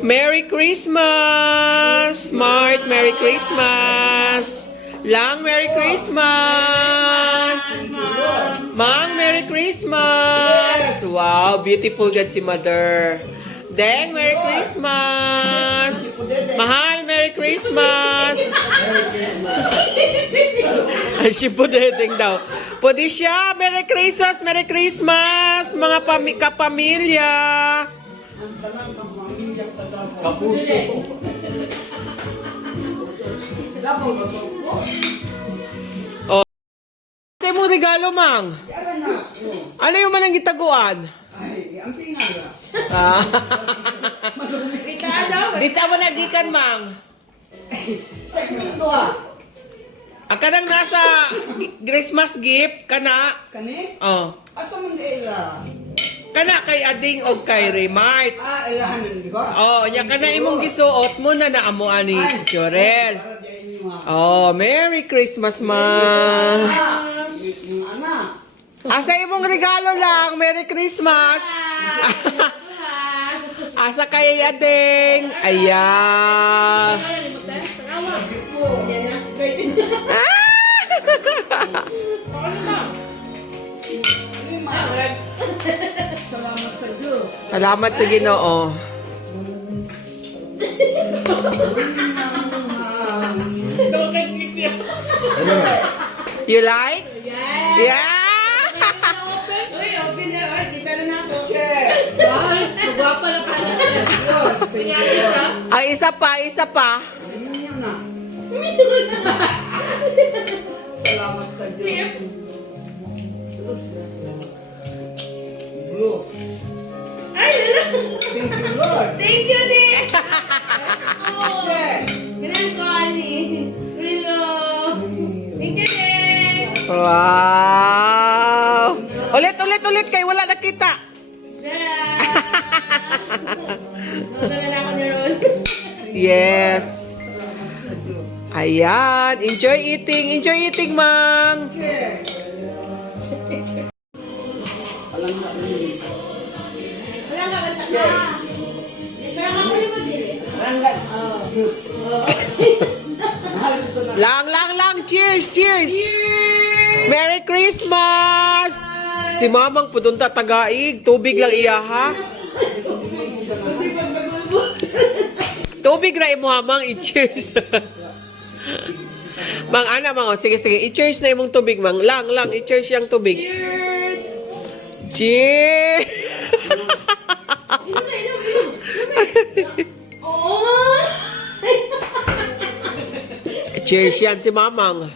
Merry Christmas! Smart, Merry Christmas! Lang, Merry Christmas! Mang, Merry Christmas! Wow, beautiful God si Mother. Deng, Merry Christmas! Mahal, Merry Christmas! Ay, si Pudeteng daw. Pudisya, Merry Christmas! Merry Christmas! Mga kapamilya! Kapuso. Oh. Sa mong regalo, Mang? Ano yung manang gitaguan? Ay, ang pingala. Ah. Ricardo, Di sa mo nagikan, Mang? Sa ito ah. Kanang nasa Christmas gift, kana. Kani? Oh. Asa man ila? Kana kay Ading o kay Remart. Ah, ilahanan, di ba? Oh, nya kana imong gisuot mo na naamo ani Jorel. Para di inyo ah. Oh, Merry Christmas, Mang. Yung anak. Asa imong regalo lang, Merry Christmas. Asa kay Ading? Ayan. Salamat sa Diyos. Salamat sa Ginoo. You like? Yeah. Uy, open na. Uy, kita na ako. Check. Wow, sugapa na ka na. Kunyari ka. Ang isa pa. Ayun yun na. Salamat sa Diyos. Diyos. Blue. Ay, lala. Thank you, Lord. Thank you, Nick. Check. Ganun ko, Ani. Rilo. Thank you, Nick. Wow. Ulit kay wala nakita. Tara. Gawin na ako ni Ron. Yes. Ayan. Enjoy eating, Mang. Check. Alam na rin. Wala ka, basta ka. Kaya ka ko yung madili. Ranggat. Diyos. Mahal ito na. Lang. Cheers. Merry Christmas. Si Mamang pudunta tagaig. Tubig lang iya, ha? Tubig na imo, Mamang. I-cheers. Mang, Mang. Sige. I-cheers na imong tubig, Mang. Lang. I-cheers yung tubig. Cheers! Cheers! Inom. Oo! Cheers yan si Mamang.